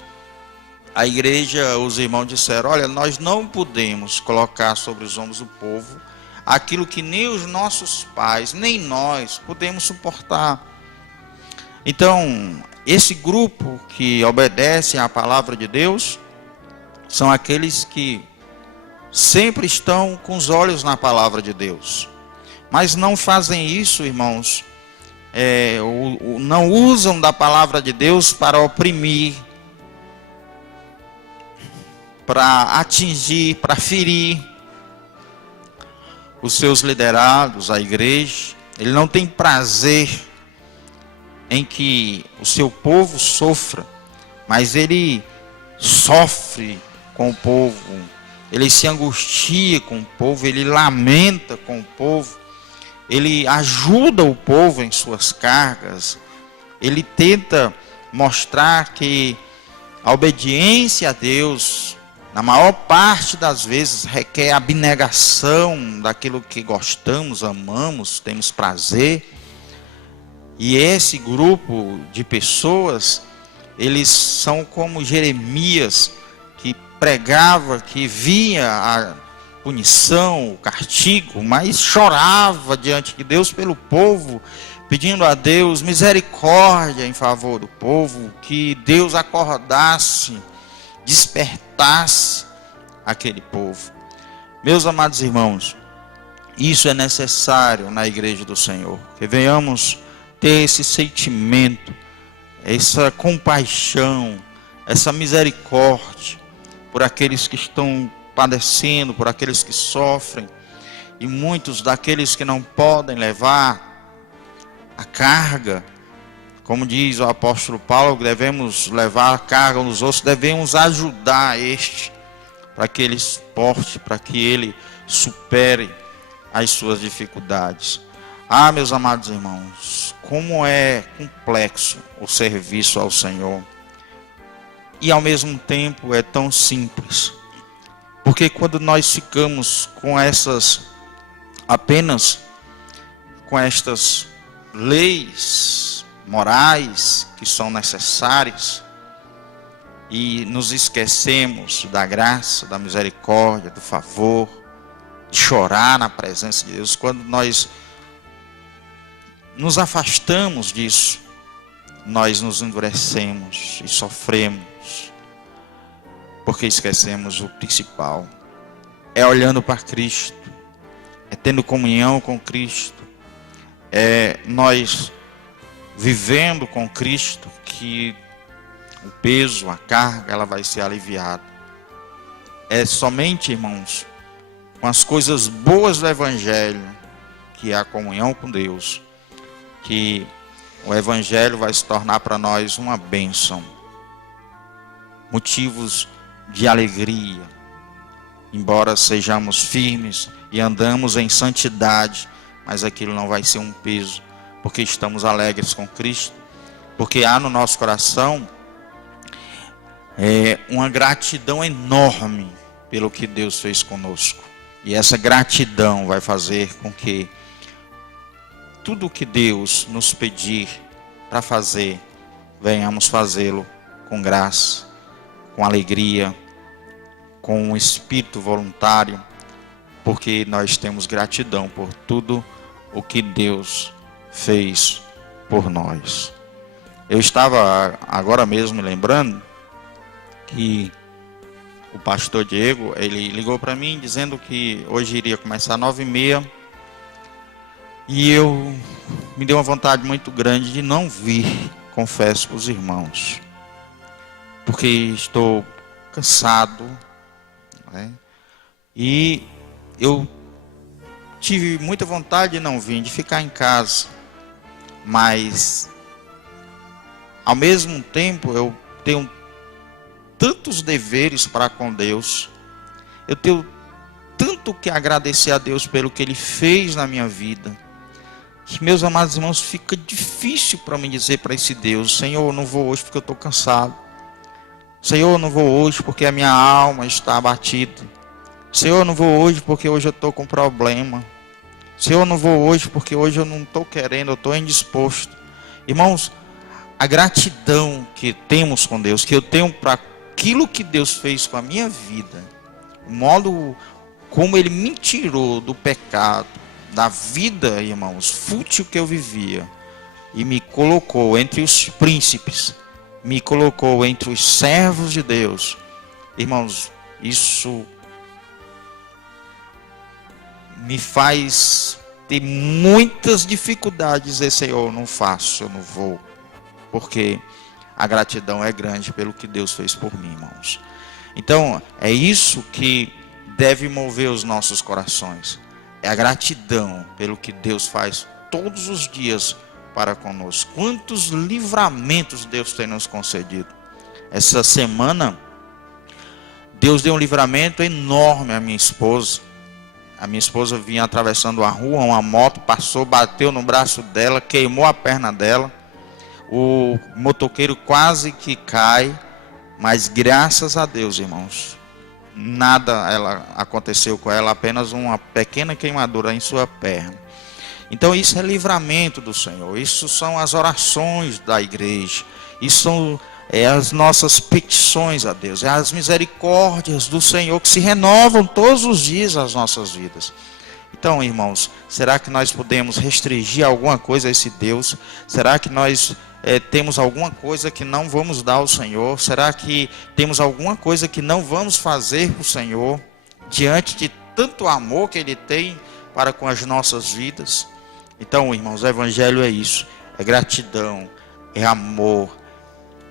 A igreja, os irmãos disseram, olha, nós não podemos colocar sobre os ombros do povo aquilo que nem os nossos pais, nem nós podemos suportar. Então, esse grupo que obedece à palavra de Deus são aqueles que sempre estão com os olhos na palavra de Deus, mas não fazem isso, irmãos, não usam da palavra de Deus para oprimir, para atingir, para ferir os seus liderados, a igreja. Ele não tem prazer em que o seu povo sofra, mas ele sofre com o povo, ele se angustia com o povo, ele lamenta com o povo, ele ajuda o povo em suas cargas, ele tenta mostrar que a obediência a Deus, na maior parte das vezes, requer abnegação daquilo que gostamos, amamos, temos prazer. E esse grupo de pessoas, eles são como Jeremias, que pregava, que via a punição, o castigo, mas chorava diante de Deus pelo povo, pedindo a Deus misericórdia em favor do povo, que Deus acordasse, despertasse aquele povo. Meus amados irmãos, isso é necessário na igreja do Senhor, que venhamos ter esse sentimento, essa compaixão, essa misericórdia por aqueles que estão padecendo, por aqueles que sofrem, e muitos daqueles que não podem levar a carga, como diz o apóstolo Paulo, devemos levar a carga nos outros, devemos ajudar este, para que ele suporte, para que ele supere as suas dificuldades. Ah, meus amados irmãos, como é complexo o serviço ao Senhor, e ao mesmo tempo é tão simples, porque quando nós ficamos apenas com estas leis morais que são necessárias, e nos esquecemos da graça, da misericórdia, do favor, de chorar na presença de Deus, quando nós nos afastamos disso, nós nos endurecemos e sofremos, porque esquecemos o principal. É olhando para Cristo, é tendo comunhão com Cristo, é nós vivendo com Cristo, que o peso, a carga, ela vai ser aliviada. É somente, irmãos, com as coisas boas do Evangelho, que é a comunhão com Deus, que o Evangelho vai se tornar para nós uma bênção, motivos de alegria, embora sejamos firmes e andamos em santidade, mas aquilo não vai ser um peso, porque estamos alegres com Cristo, porque há no nosso coração uma gratidão enorme pelo que Deus fez conosco, e essa gratidão vai fazer com que tudo o que Deus nos pedir para fazer, venhamos fazê-lo com graça, com alegria, com um espírito voluntário, porque nós temos gratidão por tudo o que Deus fez por nós. Eu estava agora mesmo me lembrando que o pastor Diego, ele ligou para mim dizendo que hoje iria começar 9h30, e me deu uma vontade muito grande de não vir, confesso para os irmãos, porque estou cansado, né? E eu tive muita vontade de não vir, de ficar em casa, mas ao mesmo tempo eu tenho tantos deveres para com Deus, eu tenho tanto que agradecer a Deus pelo que Ele fez na minha vida, que, meus amados irmãos, fica difícil para mim dizer para esse Deus: Senhor, eu não vou hoje porque eu estou cansado, Senhor, eu não vou hoje porque a minha alma está abatida, Senhor, eu não vou hoje porque hoje eu estou com problema, Senhor, eu não vou hoje porque hoje eu não estou querendo, eu estou indisposto. Irmãos, a gratidão que temos com Deus, que eu tenho para aquilo que Deus fez com a minha vida, o modo como Ele me tirou do pecado, da vida, irmãos, fútil que eu vivia, e me colocou entre os príncipes, me colocou entre os servos de Deus. Irmãos, isso me faz ter muitas dificuldades, dizer: Senhor, eu não faço, eu não vou, porque a gratidão é grande pelo que Deus fez por mim, irmãos. Então, é isso que deve mover os nossos corações, é a gratidão pelo que Deus faz todos os dias para conosco. Quantos livramentos Deus tem nos concedido. Essa semana Deus deu um livramento enorme à minha esposa. A minha esposa vinha atravessando a rua, uma moto passou, bateu no braço dela, queimou a perna dela. O motoqueiro quase que cai, mas graças a Deus, irmãos, nada aconteceu com ela, apenas uma pequena queimadura em sua perna. Então isso é livramento do Senhor, isso são as orações da igreja, isso são as nossas petições a Deus, é as misericórdias do Senhor que se renovam todos os dias nas nossas vidas. Então, irmãos, será que nós podemos restringir alguma coisa a esse Deus? Será que nós temos alguma coisa que não vamos dar ao Senhor? Será que temos alguma coisa que não vamos fazer para o Senhor, diante de tanto amor que Ele tem para com as nossas vidas? Então, irmãos, o Evangelho é isso, é gratidão, é amor,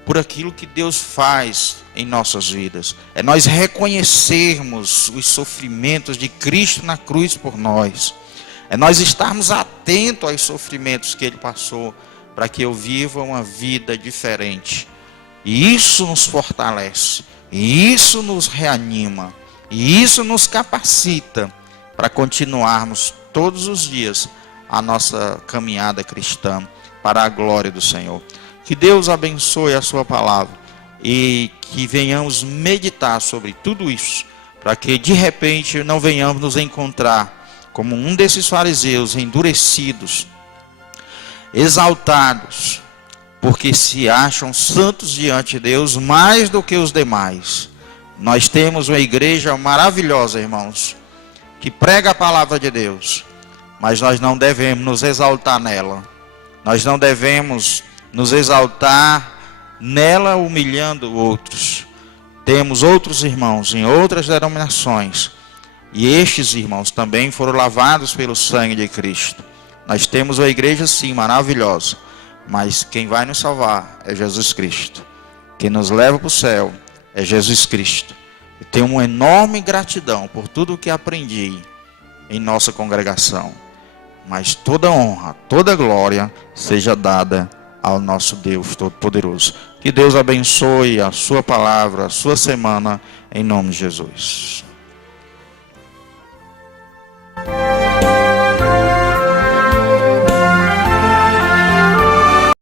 por aquilo que Deus faz em nossas vidas. É nós reconhecermos os sofrimentos de Cristo na cruz por nós. É nós estarmos atentos aos sofrimentos que Ele passou, para que eu viva uma vida diferente. E isso nos fortalece, e isso nos reanima, e isso nos capacita para continuarmos todos os dias a nossa caminhada cristã para a glória do Senhor. Que Deus abençoe a sua palavra e que venhamos meditar sobre tudo isso, para que de repente não venhamos nos encontrar como um desses fariseus endurecidos, exaltados, porque se acham santos diante de Deus mais do que os demais. Nós temos uma igreja maravilhosa, irmãos, que prega a palavra de Deus, mas nós não devemos nos exaltar nela. Nós não devemos nos exaltar nela humilhando outros. Temos outros irmãos em outras denominações, e estes irmãos também foram lavados pelo sangue de Cristo. Nós temos uma igreja sim maravilhosa, mas quem vai nos salvar é Jesus Cristo. Quem nos leva para o céu é Jesus Cristo. Eu tenho uma enorme gratidão por tudo o que aprendi em nossa congregação. Mas toda honra, toda glória seja dada ao nosso Deus Todo-Poderoso. Que Deus abençoe a sua palavra, a sua semana, em nome de Jesus.